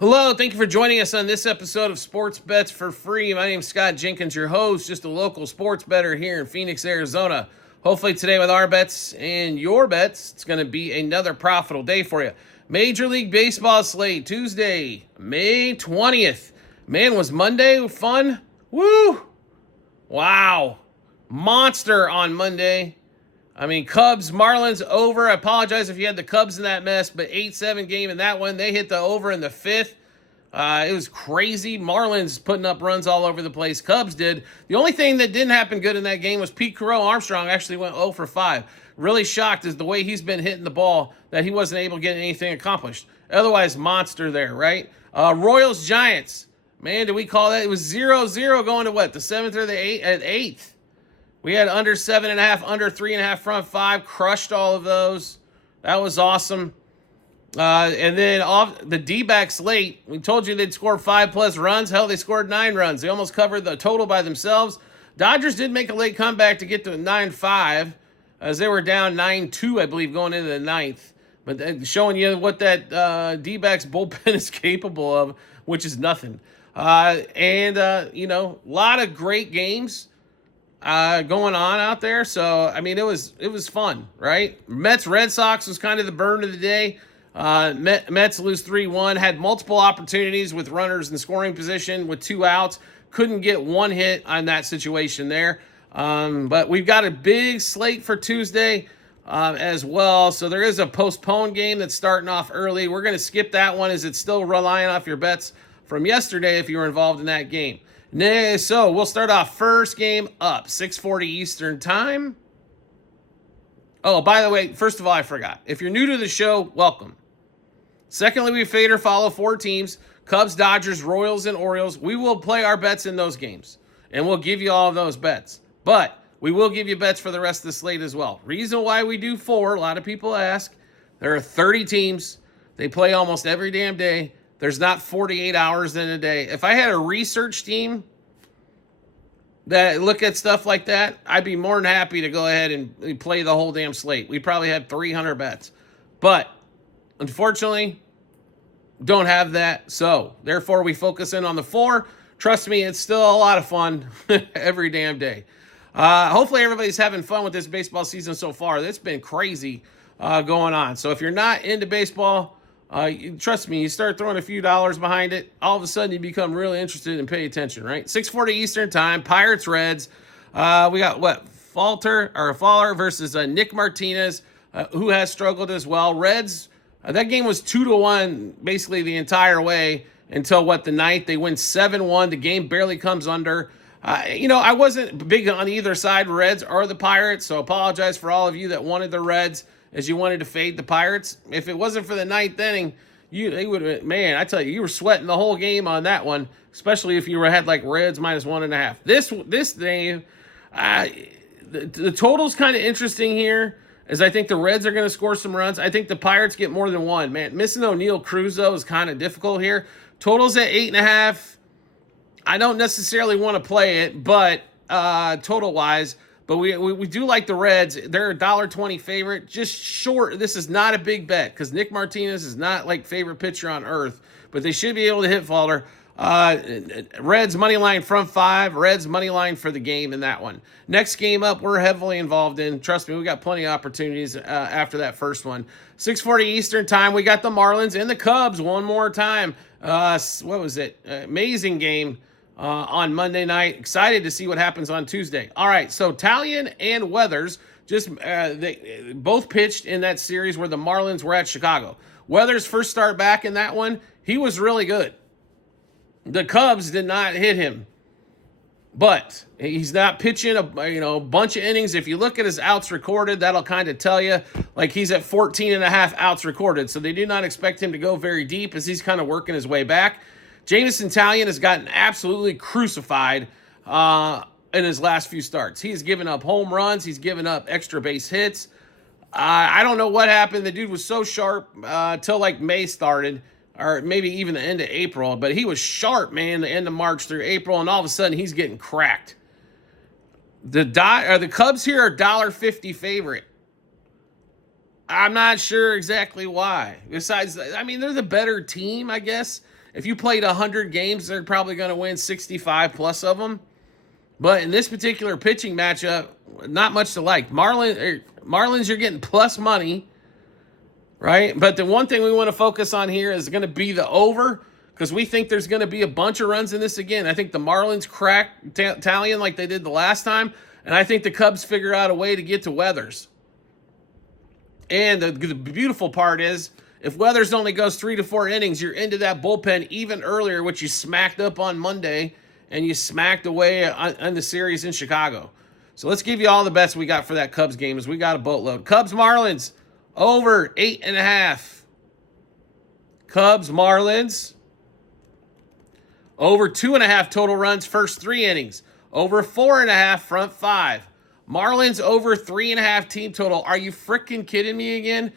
Hello, thank you for joining us on this episode of Sports Bets for Free. My name is Scott Jenkins, your host, just a local sports bettor here in Phoenix, Arizona. Hopefully today with our bets and your bets, it's going to be another profitable day for you. Major League Baseball slate, Tuesday, May 20th. Man, was Monday fun? Woo! Wow. Monster on Monday. I mean, Cubs, Marlins over. I apologize if you had the Cubs in that mess, but 8-7 game in that one. They hit the over in the fifth. It was crazy. Marlins putting up runs all over the place. Cubs did. The only thing that didn't happen good in that game was Pete Crow Armstrong actually went 0 for 5. Really shocked is the way he's been hitting the ball that he wasn't able to get anything accomplished. Otherwise, monster there, right? Royals, Giants. Man, did we call that? It was 0-0 going to what? The 7th or the 8th? We had under 7.5, under 3.5 front five, crushed all of those. That was awesome. And then off the D-backs late, we told you they'd score 5+ runs. Hell, they scored 9 runs. They almost covered the total by themselves. Dodgers did make a late comeback to get to 9-5, as they were down 9-2, I believe, going into the ninth. But showing you what that D-backs bullpen is capable of, which is nothing. A lot of great games going on out there. So, I mean, it was fun, right? Mets, Red Sox was kind of the burn of the day. Mets lose 3-1, had multiple opportunities with runners in scoring position with 2 outs. Couldn't get one hit on that situation there. But we've got a big slate for Tuesday as well. So there is a postponed game that's starting off early. We're going to skip that one as it's still relying off your bets from yesterday if you were involved in that game. So we'll start off first game up, 6:40 Eastern time. Oh, by the way, first of all, I forgot. If you're new to the show, welcome. Secondly, we fade or follow 4 teams, Cubs, Dodgers, Royals, and Orioles. We will play our bets in those games, and we'll give you all of those bets. But we will give you bets for the rest of the slate as well. Reason why we do 4, a lot of people ask, there are 30 teams. They play almost every damn day. There's not 48 hours in a day. If I had a research team that look at stuff like that, I'd be more than happy to go ahead and play the whole damn slate. We probably had 300 bets. But unfortunately, don't have that. So therefore, we focus in on the 4. Trust me, it's still a lot of fun every damn day. Hopefully everybody's having fun with this baseball season so far. It's been crazy going on. So if you're not into baseball, trust me, you start throwing a few dollars behind it, all of a sudden you become really interested and pay attention, right? 6:40 Eastern time, Pirates, Reds. We got Fowler versus Nick Martinez, who has struggled as well. Reds, that game was 2-1 basically the entire way until the ninth. They win 7-1. The game barely comes under. I wasn't big on either side, Reds or the Pirates, so apologize for all of you that wanted the Reds as you wanted to fade the Pirates. If it wasn't for the ninth inning, they would have, man, I tell you, you were sweating the whole game on that one, especially if you had like Reds minus 1.5. This game, the total's kind of interesting here, as I think the Reds are going to score some runs. I think the Pirates get more than one. Man, missing O'Neal Cruz, though, is kind of difficult here. Total's at 8.5. I don't necessarily want to play it, but total-wise, but we do like the Reds. They're a $1.20 favorite, just short. This is not a big bet because Nick Martinez is not like favorite pitcher on earth, but they should be able to hit Fowler. Reds money line front 5. Reds money line for the game in that one. Next game up, we're heavily involved in. Trust me, we got plenty of opportunities after that first one. 6:40 Eastern time. We got the Marlins and the Cubs one more time. What was it? Amazing game. On Monday night. Excited to see what happens on Tuesday. All right, so Talion and Weathers they both pitched in that series where the Marlins were at Chicago. Weathers' first start back in that one, he was really good. The Cubs did not hit him, but he's not pitching a bunch of innings. If you look at his outs recorded, that'll kind of tell you, like, he's at 14.5 outs recorded, so they do not expect him to go very deep as he's kind of working his way back. Jameson Taillon has gotten absolutely crucified in his last few starts. He's given up home runs. He's given up extra base hits. I don't know what happened. The dude was so sharp till like May started, or maybe even the end of April. But he was sharp, man, the end of March through April, and all of a sudden he's getting cracked. The Cubs here are $1.50 favorite. I'm not sure exactly why. Besides, I mean, they're the better team, I guess. If you played 100 games, they're probably going to win 65 plus of them. But in this particular pitching matchup, not much to like. Marlins, you're getting plus money, right? But the one thing we want to focus on here is going to be the over, because we think there's going to be a bunch of runs in this again. I think the Marlins crack Italian like they did the last time, and I think the Cubs figure out a way to get to Weathers. And the beautiful part is, if Weathers only goes 3 to 4 innings, you're into that bullpen even earlier, which you smacked up on Monday, and you smacked away on the series in Chicago. So let's give you all the bets we got for that Cubs game, as we got a boatload. Cubs Marlins over 8.5. Cubs Marlins over 2.5 total runs first 3 innings. Over 4.5 front 5. Marlins over 3.5 team total. Are you freaking kidding me again?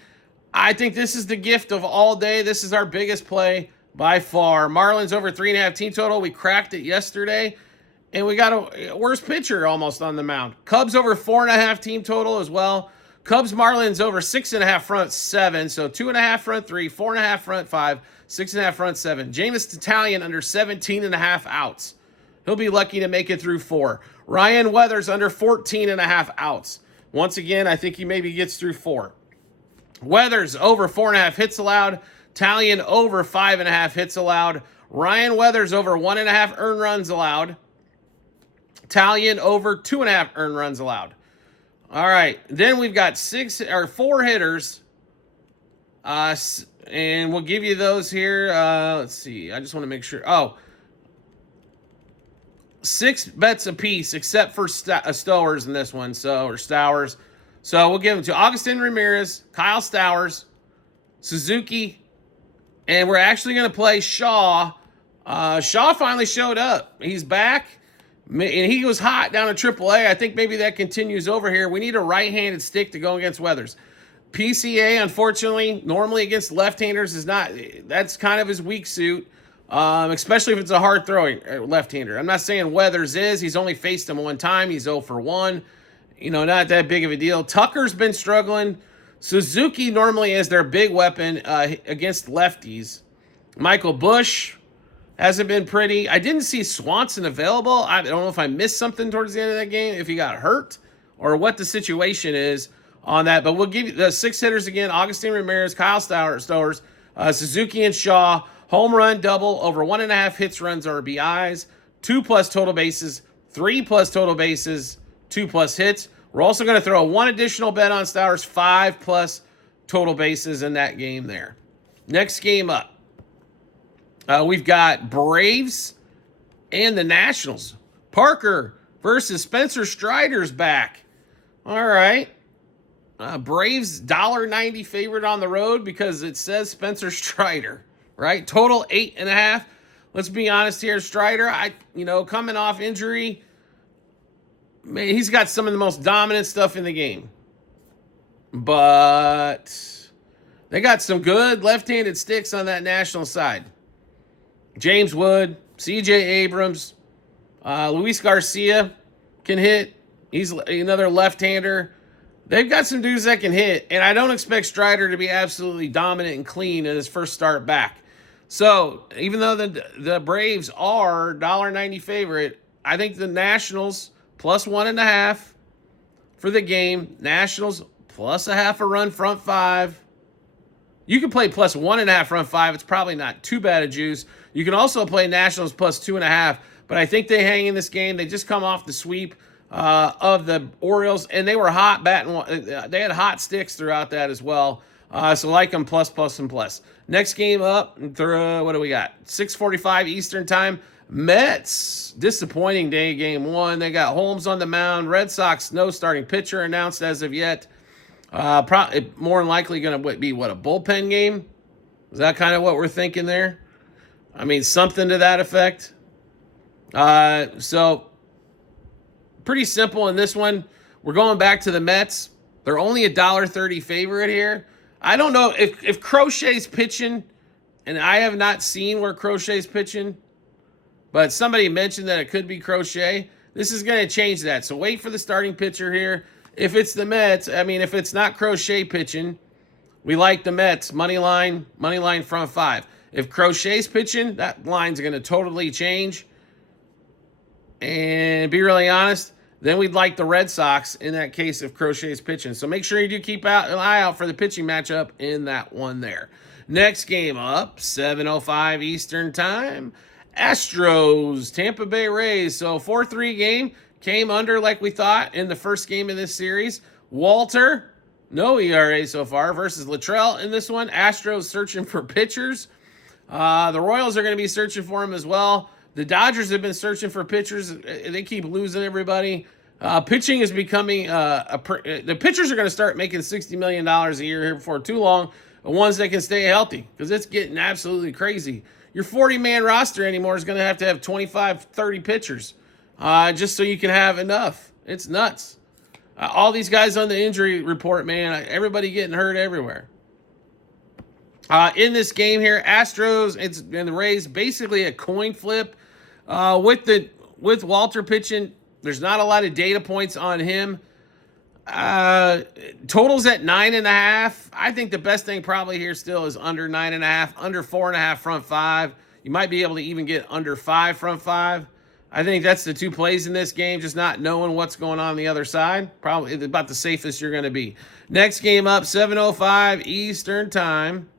I think this is the gift of all day. This is our biggest play by far. Marlins over 3.5 team total. We cracked it yesterday, and we got a worst pitcher almost on the mound. Cubs over 4.5 team total as well. Cubs Marlins over 6.5 front 7. So 2.5 front 3, 4.5 front 5, 6.5 front 7. Jameis Italian under 17.5 outs. He'll be lucky to make it through 4. Ryan Weathers under 14.5 outs. Once again, I think he maybe gets through 4. Weathers over 4.5 hits allowed. Italian over 5.5 hits allowed. Ryan Weathers over 1.5 earned runs allowed. Italian over 2.5 earned runs allowed. All right, then we've got 4 hitters, and we'll give you those here. Let's see. I just want to make sure. 6 bets apiece, except for Stowers in this one. So we'll give them to Augustin Ramirez, Kyle Stowers, Suzuki. And we're actually going to play Shaw. Shaw finally showed up. He's back. And he was hot down in AAA. I think maybe that continues over here. We need a right-handed stick to go against Weathers. PCA, unfortunately, normally against left-handers that's kind of his weak suit, especially if it's a hard-throwing left-hander. I'm not saying Weathers is. He's only faced him one time. He's 0 for 1. Not that big of a deal. Tucker's been struggling. Suzuki normally is their big weapon against lefties. Michael Busch hasn't been pretty. I didn't see Swanson available. I don't know if I missed something towards the end of that game, if he got hurt or what the situation is on that. But we'll give you the 6 hitters again. Augustin Ramirez, Kyle Stowers, Suzuki and Shaw. Home run double, over 1.5 hits, runs, RBIs. 2+ total bases, 3+ total bases, 2+ hits. We're also going to throw 1 additional bet on Stowers, 5+ total bases in that game there. Next game up, we've got Braves and the Nationals. Parker versus Spencer Strider's back. All right. Braves $1.90 favorite on the road because it says Spencer Strider, right? Total 8.5. Let's be honest here. Strider, coming off injury, man, he's got some of the most dominant stuff in the game. But they got some good left-handed sticks on that National side. James Wood, C.J. Abrams, Luis Garcia can hit. He's another left-hander. They've got some dudes that can hit, and I don't expect Strider to be absolutely dominant and clean in his first start back. So even though the Braves are $1.90 favorite, I think the Nationals plus 1.5 for the game. Nationals plus 0.5 a run front 5. You can play plus 1.5 front 5. It's probably not too bad a juice. You can also play Nationals plus 2.5, but I think they hang in this game. They just come off the sweep of the Orioles, and they were hot batting. They had hot sticks throughout that as well. So like them plus, and plus. Next game up, what do we got? 6:45 Eastern time. Mets, disappointing day, game 1. They got Holmes on the mound. Red Sox, no starting pitcher announced as of yet. Probably more than likely going to be, a bullpen game? Is that kind of what we're thinking there? I mean, something to that effect. So, pretty simple in this one. We're going back to the Mets. They're only $1.30 favorite here. I don't know if Crochet's pitching, and I have not seen where Crochet's pitching, but somebody mentioned that it could be Crochet. This is going to change that. So wait for the starting pitcher here. If it's the Mets, if it's not Crochet pitching, we like the Mets. Money line front 5. If Crochet's pitching, that line's going to totally change. And be really honest, then we'd like the Red Sox in that case if Crochet's pitching. So make sure you do keep an eye out for the pitching matchup in that one there. Next game up, 7:05 Eastern Time. Astros, Tampa Bay Rays. So 4-3 game, came under like we thought in the first game of this series. Walter, no ERA so far, versus Luttrell in this one. Astros searching for pitchers. The Royals are going to be searching for him as well. The Dodgers have been searching for pitchers. They keep losing everybody. Pitching is becoming the pitchers are going to start making $60 million a year here before too long. The ones that can stay healthy, because it's getting absolutely crazy. Your 40-man roster anymore is going to have 25, 30 pitchers just so you can have enough. It's nuts. All these guys on the injury report, man, everybody getting hurt everywhere. In this game here, Astros and the Rays, basically a coin flip. With Walter pitching, there's not a lot of data points on him. Totals at 9.5. I think the best thing probably here still is under 9.5, under 4.5 front five. You might be able to even get under 5 front five. I think that's the two plays in this game, just not knowing what's going on the other side. Probably about the safest you're going to be. Next game up, 7:05 Eastern Time.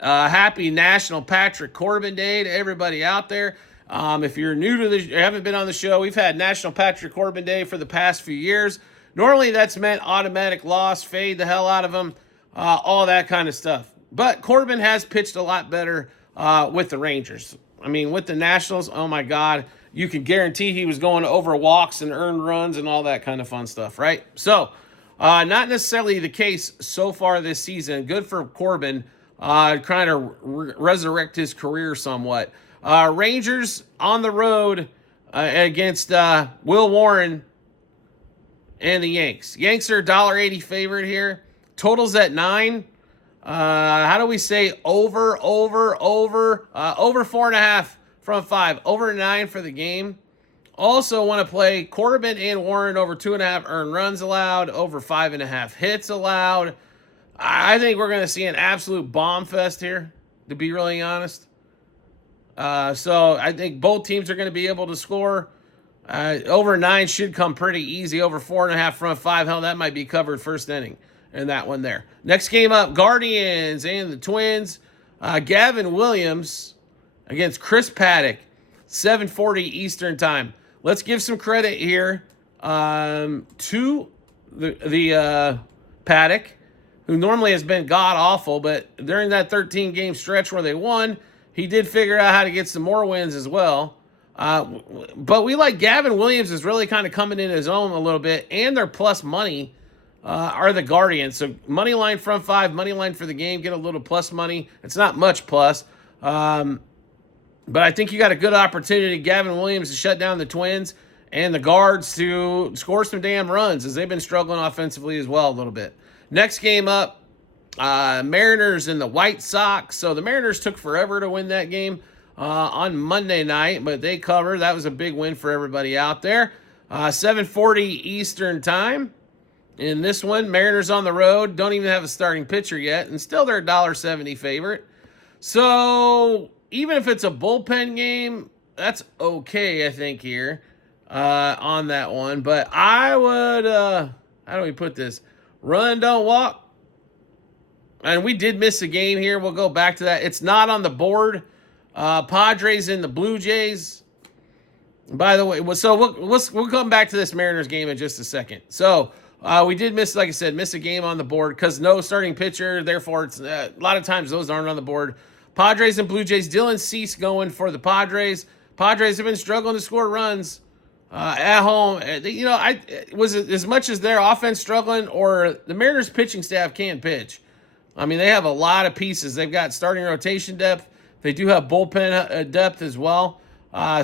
Happy National Patrick Corbin Day to everybody out there. If you're new to the, haven't been on the show, we've had National Patrick Corbin Day for the past few years. Normally that's meant automatic loss, fade the hell out of them, all that kind of stuff. But Corbin has pitched a lot better with the Rangers. I mean, with the Nationals, oh my God, you can guarantee he was going over walks and earned runs and all that kind of fun stuff, right? So, not necessarily the case so far this season. Good for Corbin. Trying to resurrect his career somewhat. Rangers on the road against Will Warren and the Yanks. Yanks are $1.80 favorite here. Totals at 9. How do we say over 4.5 from 5. Over 9 for the game. Also want to play Corbin and Warren over 2.5 earned runs allowed, over 5.5 hits allowed. I think we're going to see an absolute bomb fest here, to be really honest. So I think both teams are going to be able to score. Over 9 should come pretty easy. Over 4.5 front 5. Hell, that might be covered first inning in that one there. Next game up, Guardians and the Twins. Gavin Williams against Chris Paddock, 7:40 Eastern Time. Let's give some credit here to the Paddock, who normally has been god-awful, but during that 13-game stretch where they won, he did figure out how to get some more wins as well. But we like Gavin Williams is really kind of coming in his own a little bit, and their plus money are the Guardians. So money line front 5, money line for the game, get a little plus money. It's not much plus, but I think you got a good opportunity, Gavin Williams, to shut down the Twins and the Guards to score some damn runs, as they've been struggling offensively as well a little bit. Next game up, Mariners and the White Sox. So the Mariners took forever to win that game on Monday night, but they covered. That was a big win for everybody out there. 7:40 Eastern Time. In this one, Mariners on the road. Don't even have a starting pitcher yet, and still they're $1.70 favorite. So even if it's a bullpen game, that's okay, I think, here on that one. But I would, how do we put this? Run, don't walk. And we did miss a game here. We'll go back to that. It's not on the board. Padres and the Blue Jays. By the way, so we'll come back to this Mariners game in just a second. So we did miss, like I said, miss a game on the board because no starting pitcher. Therefore, it's a lot of times those aren't on the board. Padres and Blue Jays. Dylan Cease going for the Padres. Padres have been struggling to score runs at home. You know, was it as much as their offense struggling, or the Mariners pitching staff can't pitch? I mean, they have a lot of pieces. They've got starting rotation depth. They do have bullpen depth as well.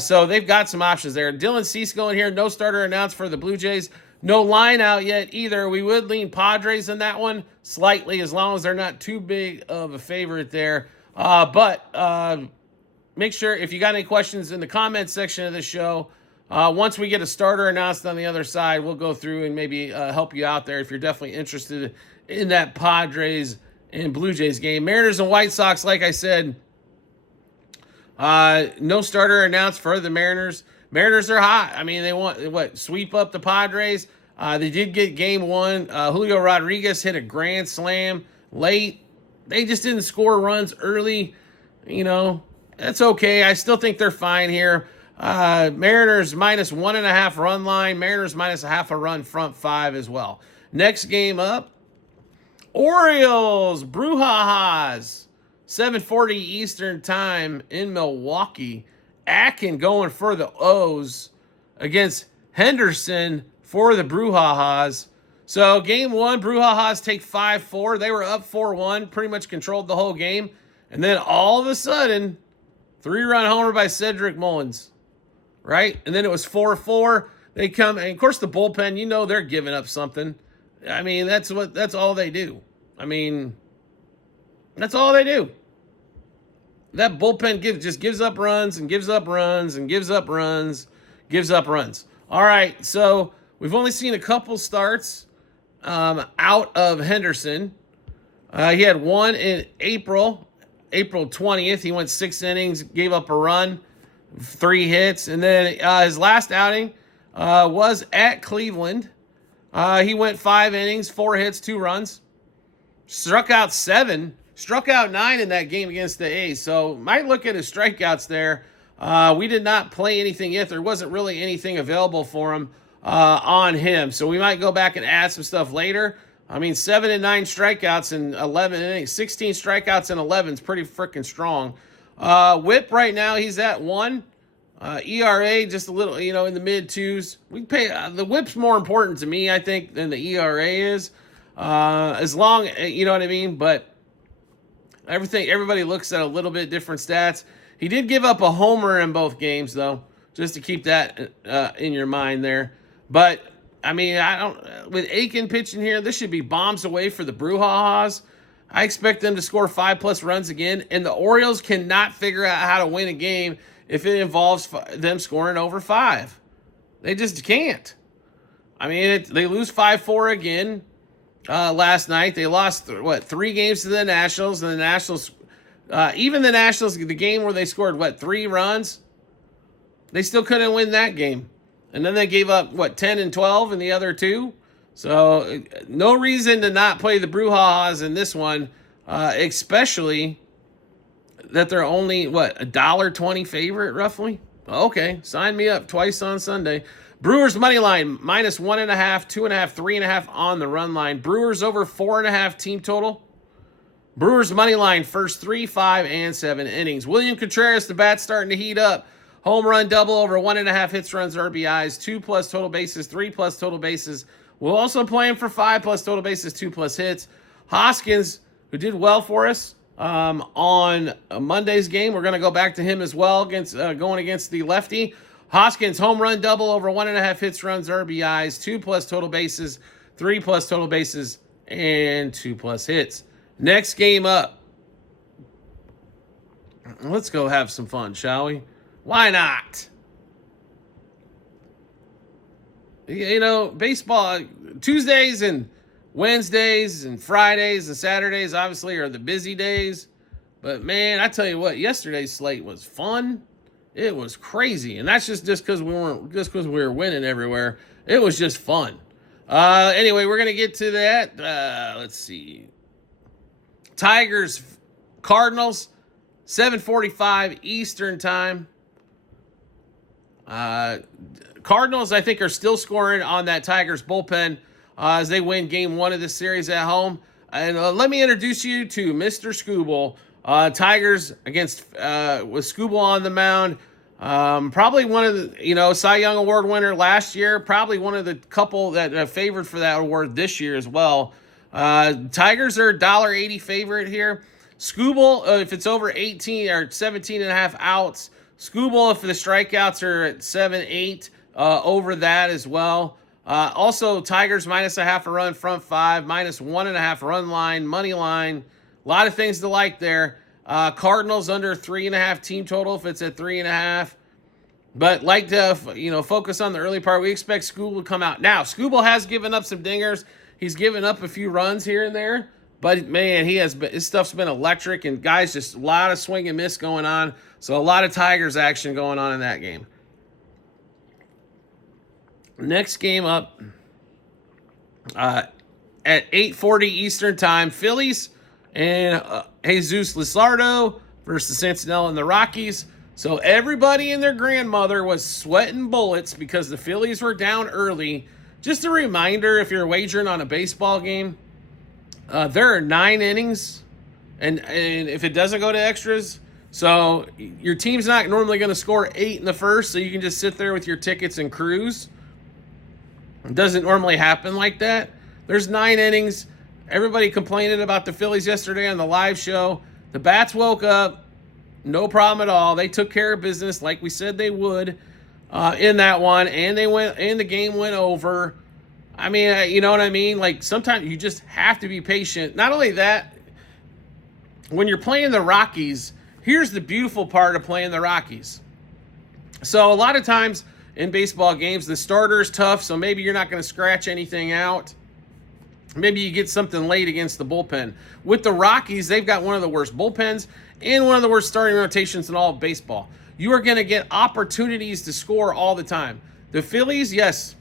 So they've got some options there. Dylan Cease going here. No starter announced for the Blue Jays. No line out yet either. We would lean Padres in that one slightly, as long as they're not too big of a favorite there. But make sure, if you got any questions in the comments section of the show, once we get a starter announced on the other side, we'll go through and maybe help you out there if you're definitely interested in that Padres and Blue Jays game. Mariners and White Sox, like I said, no starter announced for the Mariners. Mariners are hot. I mean, they want, sweep up the Padres. They did get game one. Julio Rodriguez hit a grand slam late. They just didn't score runs early. That's okay. I still think they're fine here. Mariners minus 1.5 run line. Mariners minus a half a run front 5 as well. Next game up, Orioles, Brujas, 7:40 Eastern time in Milwaukee. Akin going for the O's against Henderson for the Brujas. So game one, Brujas take 5-4. They were up 4-1, pretty much controlled the whole game. And then all of a sudden, 3-run homer by Cedric Mullins, right? And then it was 4-4. They come, and of course the bullpen, they're giving up something. I mean, that's all they do. That's all they do. That bullpen just gives up runs and gives up runs and gives up runs, gives up runs. All right, so we've only seen a couple starts out of Henderson. He had one in April 20th. He went 6 innings, gave up a run, 3 hits. And then his last outing was at Cleveland. He went 5 innings, 4 hits, 2 runs. Struck out 7, struck out 9 in that game against the A's. So might look at his strikeouts there. We did not play anything yet. There wasn't really anything available for him on him. So we might go back and add some stuff later. 7 and 9 strikeouts in 11 innings. 16 strikeouts in 11 is pretty freaking strong. Whip right now, he's at 1. ERA just a little, in the mid 2s. We pay the Whip's more important to me, I think, than the ERA is. As long, you know what I mean? But everybody looks at a little bit different stats. He did give up a homer in both games, though, just to keep that in your mind there. But with Akin pitching here, this should be bombs away for the Brujas. I expect them to score 5+ runs again, and the Orioles cannot figure out how to win a game if it involves them scoring over 5. They just can't. They lose 5-4 again last night. They lost 3 games to the Nationals, and the Nationals, even the Nationals, the game where they scored 3 runs, they still couldn't win that game. And then they gave up, 10 and 12 in the other 2. So no reason to not play the Brujas in this one, especially that they're only, $1.20 favorite, roughly? Okay, sign me up twice on Sunday. Brewers money line, minus 1.5, 2.5, 3.5 on the run line. Brewers over 4.5 team total. Brewers money line, first 3, 5, and 7 innings. William Contreras, the bat's starting to heat up. Home run double over 1.5 hits, runs, RBIs, 2+ total bases, 3+ total bases. We'll also play him for 5+ total bases, 2+ hits. Hoskins, who did well for us on Monday's game, we're going to go back to him as well against going against the lefty. Hoskins, home run double over 1.5 hits, runs, RBIs, 2+ total bases, 3+ total bases, and 2+ hits. Next game up. Let's go have some fun, shall we? Why not? Baseball, Tuesdays and Wednesdays and Fridays and Saturdays obviously are the busy days. But man, I tell you what, yesterday's slate was fun. It was crazy. And that's just because we were winning everywhere. It was just fun. Anyway, we're going to get to that. Let's see. Tigers, Cardinals, 7:45 Eastern time. Cardinals, I think, are still scoring on that Tigers bullpen as they win game 1 of this series at home. And let me introduce you to Mr. Skubal. Tigers against with Skubal on the mound. Probably one of the, Cy Young Award winner last year. Probably one of the couple that favored for that award this year as well. Tigers are $1.80 favorite here. Skubal, if it's over 18 or 17.5 outs. Skubal, if the strikeouts are at 7-8, over that as well. Also, Tigers minus a half a run, front 5, minus 1.5 run line, money line. A lot of things to like there. Cardinals under 3.5 team total if it's at 3.5. But like to, focus on the early part. We expect Skubal to come out. Now, Skubal has given up some dingers. He's given up a few runs here and there. But man, his stuff's been electric, and guys, just a lot of swing and miss going on. So a lot of Tigers action going on in that game. Next game up at 8:40 Eastern Time, Phillies and Jesus Luzardo versus Cincinnati and the Rockies. So everybody and their grandmother was sweating bullets because the Phillies were down early. Just a reminder, if you're wagering on a baseball game, there are 9 innings, and if it doesn't go to extras, so your team's not normally going to score 8 in the first, so you can just sit there with your tickets and cruise. It doesn't normally happen like that. There's 9 innings. Everybody complaining about the Phillies yesterday on the live show. The Bats woke up. No problem at all. They took care of business like we said they would in that one, and the game went over. I mean, you know what I mean? Like, sometimes you just have to be patient. Not only that, when you're playing the Rockies, here's the beautiful part of playing the Rockies. So a lot of times in baseball games, the starter's tough, so maybe you're not going to scratch anything out. Maybe you get something late against the bullpen. With the Rockies, they've got one of the worst bullpens and one of the worst starting rotations in all of baseball. You are going to get opportunities to score all the time. The Phillies, yes,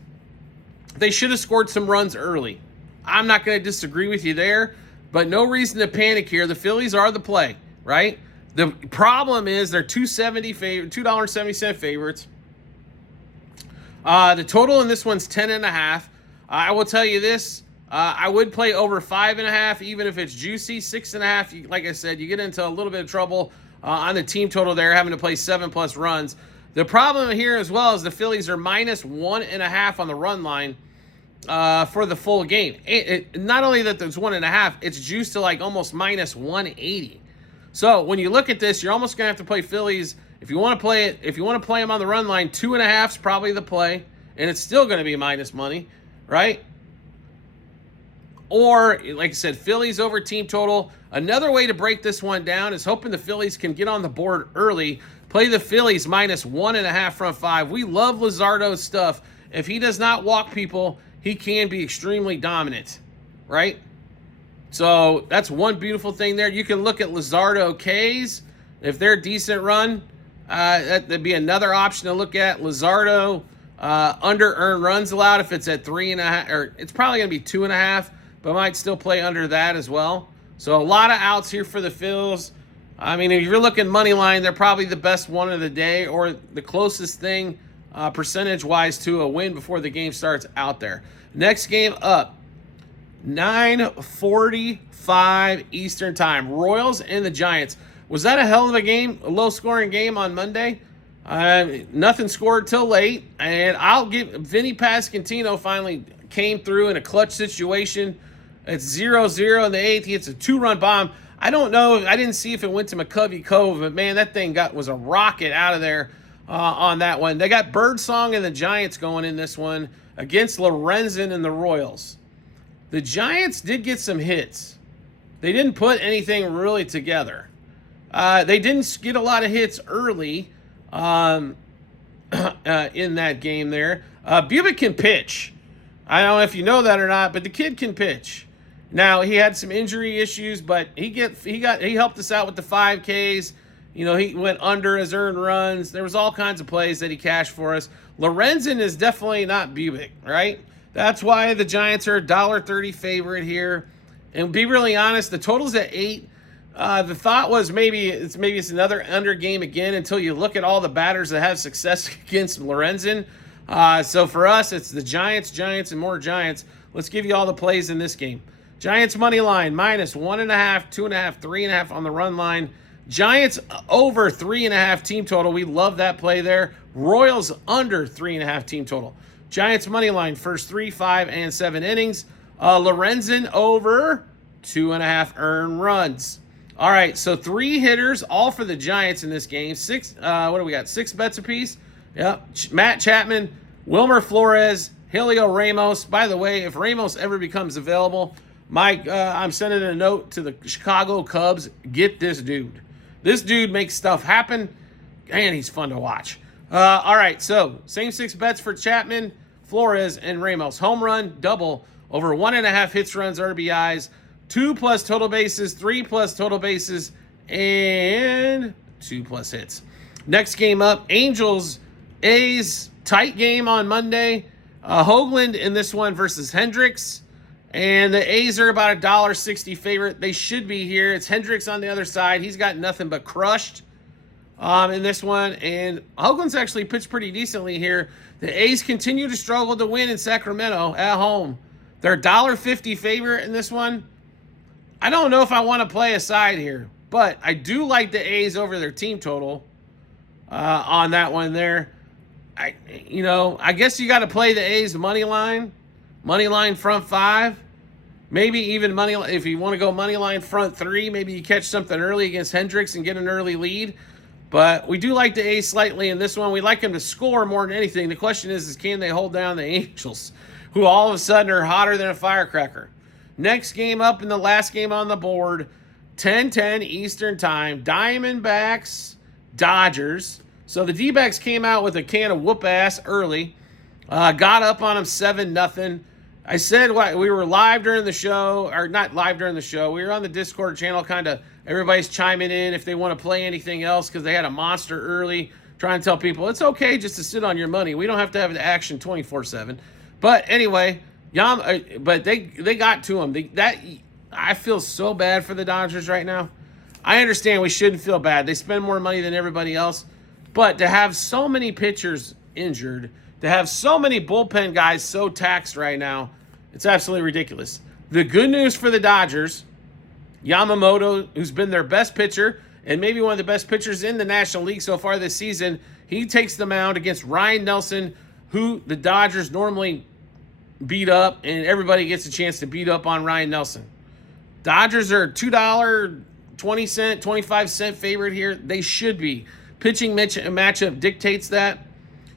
they should have scored some runs early. I'm not going to disagree with you there, but no reason to panic here. The Phillies are the play, right? The problem is they're $2.70 favorites. The total in this one's 10.5. I will tell you this. I would play over 5.5, even if it's juicy. 6.5, like I said, you get into a little bit of trouble on the team total there, having to play 7+ runs. The problem here as well is the Phillies are -1.5 on the run line for the full game. Not only that there's 1.5, it's juiced to like almost -180. So when you look at this, you're almost gonna have to play Phillies if you want to play it. If you want to play them on the run line, 2.5 is probably the play, and it's still going to be minus money, right? Or, like I said, Phillies over team total. Another way to break this one down is hoping the Phillies can get on the board early. Play the Phillies -1.5 front 5. We love Luzardo's stuff. If he does not walk people, he can be extremely dominant, right? So that's one beautiful thing there. You can look at Luzardo Ks. If they're a decent run, that'd be another option to look at. Luzardo under earned runs allowed if it's at 3.5, or it's probably going to be 2.5. But might still play under that as well. So a lot of outs here for the Phils. I mean, if you're looking money line, they're probably the best one of the day, or the closest thing percentage-wise to a win before the game starts out there. Next game up, 9:45 Eastern Time. Royals and the Giants. Was that a hell of a game? A low-scoring game on Monday? Nothing scored till late, and I'll give Vinny Pasquantino finally came through in a clutch situation. It's 0-0 in the 8th. He hits a 2-run bomb. I don't know. I didn't see if it went to McCovey Cove, but man, that thing was a rocket out of there on that one. They got Birdsong and the Giants going in this one against Lorenzen and the Royals. The Giants did get some hits. They didn't put anything really together. They didn't get a lot of hits early in that game there. Bubic can pitch. I don't know if you know that or not, but the kid can pitch. Now, he had some injury issues, but he helped us out with the 5Ks. You know, he went under his earned runs. There was all kinds of plays that he cashed for us. Lorenzen is definitely not Bubic, right? That's why the Giants are a $1.30 favorite here. And be really honest, the total's at 8. The thought was maybe it's another under game again until you look at all the batters that have success against Lorenzen. So for us, it's the Giants, and more Giants. Let's give you all the plays in this game. Giants money line, -1.5, 2.5, 3.5 on the run line. Giants over 3.5 team total. We love that play there. Royals under 3.5 team total. Giants money line, first 3, 5, and 7 innings. Lorenzen over 2.5 earned runs. All right, so 3 hitters, all for the Giants in this game. 6, what do we got? 6 bets apiece. Yep. Matt Chapman, Wilmer Flores, Helio Ramos. By the way, if Ramos ever becomes available, Mike, I'm sending a note to the Chicago Cubs. Get this dude. This dude makes stuff happen, and he's fun to watch. All right, so same 6 bets for Chapman, Flores, and Ramos. Home run, double, over 1.5 hits, runs, RBIs. 2+ total bases, 3+ total bases, and 2+ hits. Next game up, Angels, A's, tight game on Monday. Hoagland in this one versus Hendricks. And the A's are about $1.60 favorite. They should be here. It's Hendricks on the other side. He's got nothing but crushed in this one. And Hoagland's actually pitched pretty decently here. The A's continue to struggle to win in Sacramento at home. They're $1.50 favorite in this one. I don't know if I want to play a side here, but I do like the A's over their team total on that one there. I guess you got to play the A's money line front 5. Maybe even money, if you want to go money line front 3, maybe you catch something early against Hendricks and get an early lead. But we do like the A's slightly in this one. We like them to score more than anything. The question is can they hold down the Angels, who all of a sudden are hotter than a firecracker? Next game up and the last game on the board, 10:10 Eastern Time, Diamondbacks, Dodgers. So the D-backs came out with a can of whoop ass early, got up on them 7-0. I said we were live during the show, or not live during the show. We were on the Discord channel, kind of everybody's chiming in if they want to play anything else because they had a monster early. Trying to tell people it's okay just to sit on your money. We don't have to have the action 24/7. But anyway, but they got to him. I feel so bad for the Dodgers right now. I understand we shouldn't feel bad. They spend more money than everybody else. But to have so many pitchers injured, to have so many bullpen guys so taxed right now, it's absolutely ridiculous. The good news for the Dodgers, Yamamoto, who's been their best pitcher and maybe one of the best pitchers in the National League so far this season, he takes the mound against Ryan Nelson, who the Dodgers normally beat up, and everybody gets a chance to beat up on Ryan Nelson. Dodgers are $2.20, 25-cent favorite here. They should be. Pitching matchup dictates that.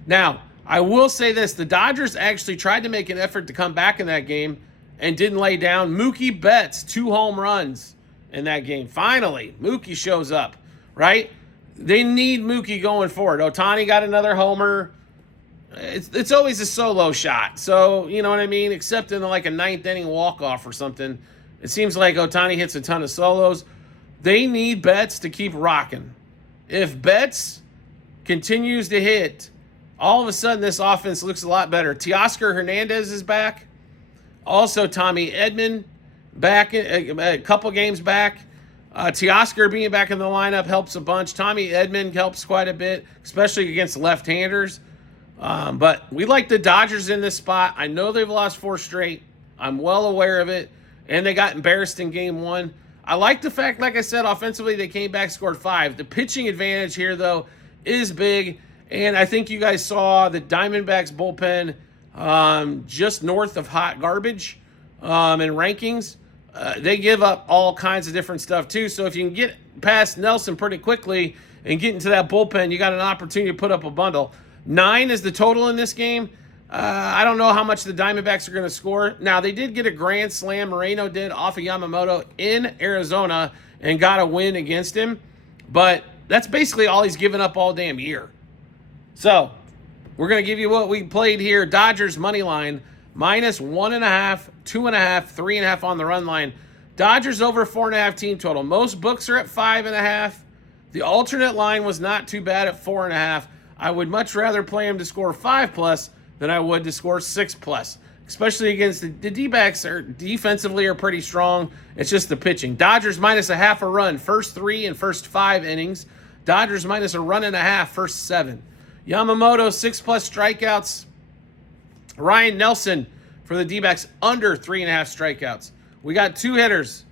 Now, I will say this. The Dodgers actually tried to make an effort to come back in that game and didn't lay down. Mookie Betts, 2 home runs in that game. Finally, Mookie shows up, right? They need Mookie going forward. Ohtani got another homer. It's always a solo shot. So, you know what I mean? Except in like a 9th inning walk-off or something. It seems like Ohtani hits a ton of solos. They need Betts to keep rocking. If Betts continues to hit, all of a sudden this offense looks a lot better. Teoscar Hernandez is back. Also, Tommy Edman back a couple games back. Teoscar being back in the lineup helps a bunch. Tommy Edman helps quite a bit, especially against left-handers. But we like the Dodgers in this spot. I know they've lost 4 straight. I'm well aware of it. And they got embarrassed in game 1. I like the fact, like I said, offensively they came back, scored 5. The pitching advantage here, though, is big. And I think you guys saw the Diamondbacks bullpen just north of hot garbage in rankings. They give up all kinds of different stuff, too. So if you can get past Nelson pretty quickly and get into that bullpen, you got an opportunity to put up a bundle. 9 is the total in this game. I don't know how much the Diamondbacks are going to score. Now, they did get a grand slam. Moreno did off of Yamamoto in Arizona and got a win against him. But that's basically all he's given up all damn year. So, we're going to give you what we played here. Dodgers money line, -1.5, 2.5, 3.5 on the run line. Dodgers over 4.5 team total. Most books are at 5.5. The alternate line was not too bad at 4.5. I would much rather play him to score 5+ than I would to score 6+, especially against the D-backs defensively are pretty strong. It's just the pitching. Dodgers -0.5 run, first 3 and first 5 innings. Dodgers -1.5 runs, first 7. Yamamoto, 6+ strikeouts. Ryan Nelson for the D-backs, under 3.5 strikeouts. We got 2 hitters,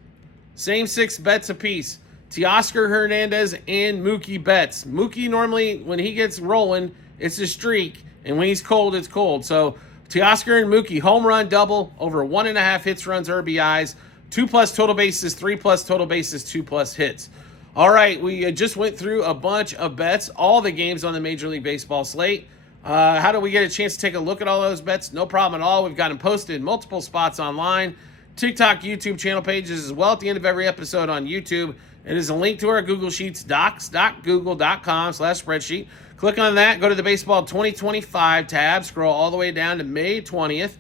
same 6 bets apiece. Teoscar Hernandez and Mookie Betts. Mookie normally, when he gets rolling, it's a streak. And when he's cold, it's cold. So Teoscar and Mookie, home run double, over 1.5 hits, runs, RBIs, 2+ total bases, 3+ total bases, 2+ hits. All right, we just went through a bunch of bets, all the games on the Major League Baseball slate. How do we get a chance to take a look at all those bets? No problem at all. We've got them posted in multiple spots online. TikTok, YouTube channel pages as well at the end of every episode on YouTube. It is a link to our Google Sheets, docs.google.com/spreadsheet. Click on that, go to the Baseball 2025 tab, scroll all the way down to May 20th.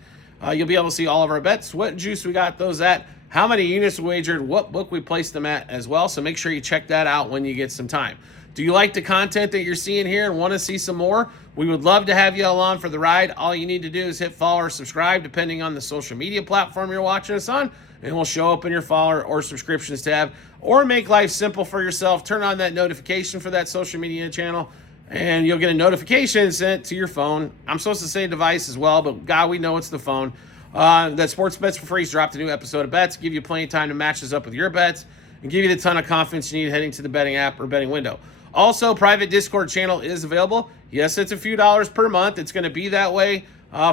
You'll be able to see all of our bets. What juice we got those at? how many units we wagered, what book we placed them at as well. So make sure you check that out when you get some time. Do you like the content that you're seeing here and want to see some more? We would love to have you along for the ride. All you need to do is hit follow or subscribe, depending on the social media platform you're watching us on, and we'll show up in your follow or subscriptions tab. Or make life simple for yourself. Turn on that notification for that social media channel, and you'll get a notification sent to your phone. I'm supposed to say device as well, but God, we know it's the phone. That Sports Bets for Free's dropped a new episode of bets, give you plenty of time to match this up with your bets, and give you the ton of confidence you need heading to the betting app or betting window. Also, private Discord channel is available. Yes, it's a few dollars per month. It's going to be that way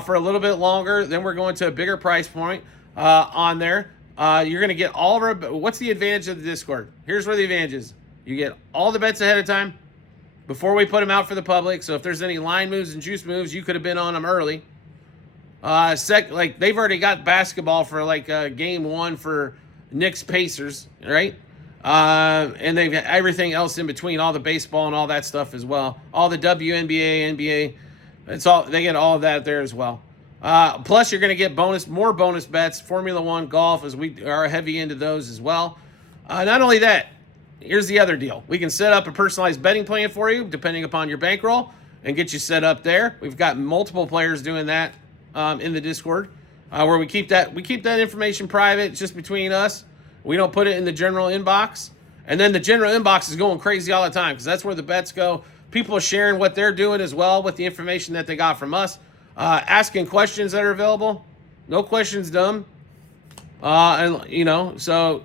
for a little bit longer. Then we're going to a bigger price point on there. You're going to get all of our... What's the advantage of the Discord? Here's where the advantage is. You get all the bets ahead of time before we put them out for the public. So if there's any line moves and juice moves, you could have been on them early. Like they've already got basketball for like game one for Knicks Pacers, right? And they've got everything else in between, all the baseball and all that stuff as well. All the WNBA, NBA, it's all, they get all of that there as well. Plus you're going to get more bonus bets, Formula One, golf, as we are heavy into those as well. Not only that, here's the other deal. We can set up a personalized betting plan for you, depending upon your bankroll, and get you set up there. We've got multiple players doing that in the Discord, where we keep that information private, just between us. We don't put it in the general inbox. And then the general inbox is going crazy all the time because that's where the bets go. People are sharing what they're doing as well with the information that they got from us. Asking questions that are available. No questions dumb. So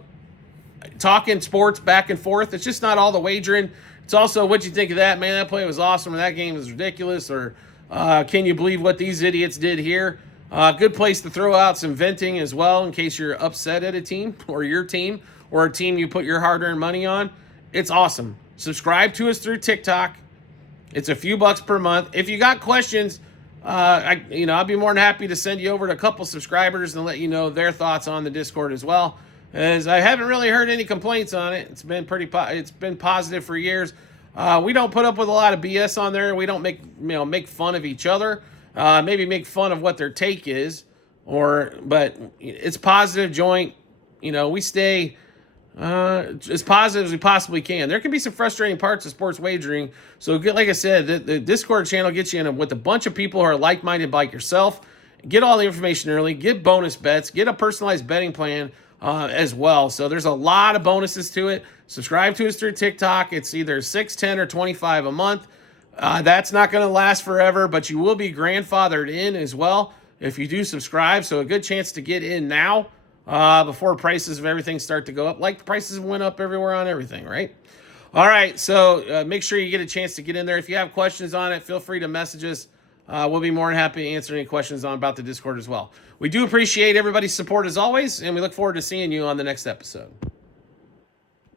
talking sports back and forth. It's just not all the wagering. It's also, what'd you think of that? Man, that play was awesome, or that game was ridiculous, or can you believe what these idiots did here? Good place to throw out some venting as well in case you're upset at a team or your team or a team you put your hard-earned money on. It's awesome. Subscribe to us through TikTok. It's a few bucks per month. If you got questions, I'd be more than happy to send you over to a couple subscribers and let you know their thoughts on the Discord as well. As I haven't really heard any complaints on it. It's been it's been positive for years. We don't put up with a lot of BS on there. We don't make fun of each other. Maybe make fun of what their take is, but it's positive joint. We stay as positive as we possibly can. There can be some frustrating parts of sports wagering. So, like I said, the Discord channel gets you in with a bunch of people who are like-minded like yourself. Get all the information early. Get bonus bets. Get a personalized betting plan as well. So there's a lot of bonuses to it. Subscribe to us through TikTok. It's either $6, $10, or $25 a month. That's not going to last forever, but you will be grandfathered in as well if you do subscribe. So a good chance to get in now before prices of everything start to go up. Like the prices went up everywhere on everything, right? All right, so make sure you get a chance to get in there. If you have questions on it, feel free to message us. We'll be more than happy to answer any questions about the Discord as well. We do appreciate everybody's support as always, and we look forward to seeing you on the next episode.